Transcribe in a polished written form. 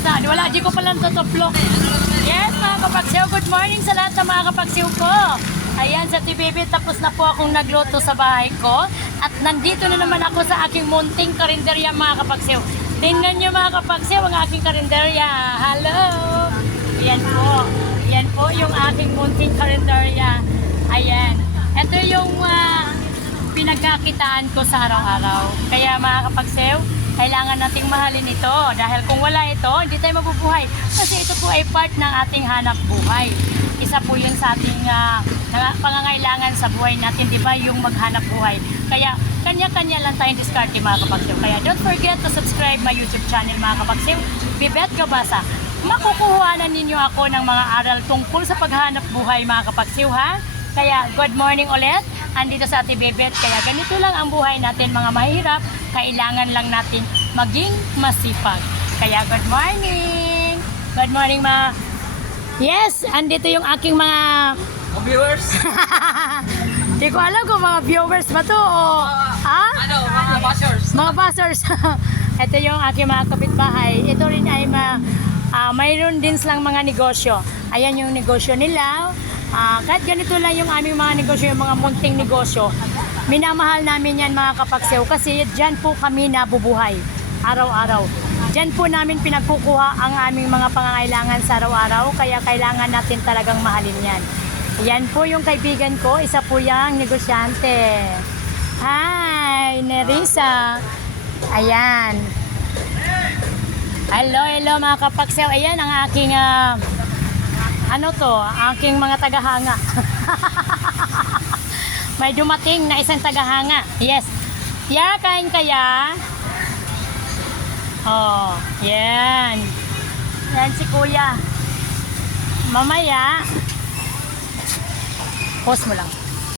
basa. Wala, di ko pala tutuplok. Yes, mga kapagsiw, good morning sa lahat ng mga kapagsiw ko. Ayan, sa TVB, tapos na po akong nagluto sa bahay ko. At nandito na naman ako sa aking munting karinderya, mga kapagsiw. Tingnan nyo, mga kapagsiw, ang aking karinderya. Hello! Ayan po. Yan po yung aking munting karinderya. Ayan. Ito yung pinagkakitaan ko sa araw-araw. Kaya mga kapagsew, kailangan nating mahalin ito. Dahil kung wala ito, hindi tayo mabubuhay. Kasi ito po ay part ng ating hanap buhay. Isa po yun sa ating pangangailangan sa buhay natin, di ba? Yung maghanap buhay. Kaya kanya-kanya lang tayong diskarte, mga kapagsew. Kaya don't forget to subscribe my YouTube channel, mga kapagsew. Bibet Gabasa. Makukuhanan ninyo ako ng mga aral tungkol sa paghanap buhay, mga kapagsew, ha? Kaya good morning ulit. Andito sa Ate Bebet. Kaya ganito lang ang buhay natin, mga mahirap. Kailangan lang natin maging masipag. Kaya good morning. Good morning, mga... Yes, andito yung aking mga... Viewers? Di ko alam kung mga viewers ba to o... ha? Ano, mga bashers? Mga bashers. Ito yung aking mga kapitbahay. Ito rin ay mayroon din silang mga negosyo. Ayan yung negosyo nila. Kahit ganito lang yung aming mga negosyo, yung mga munting negosyo, minamahal namin yan, mga kapagsew, kasi dyan po kami nabubuhay araw-araw. Dyan po namin pinagkukuha ang aming mga pangangailangan sa araw-araw, kaya kailangan natin talagang mahalin yan. Yan po yung kaibigan ko, isa po yung negosyante. Hi, Nerissa. Ayan. Hello, hello mga kapagsew. Ayan ang aking... ano to, aking mga tagahanga. May dumating na isang tagahanga. Yes. Yeah, kain kaya? Oh, yan. Yan si kuya. Mamaya, pause mo lang.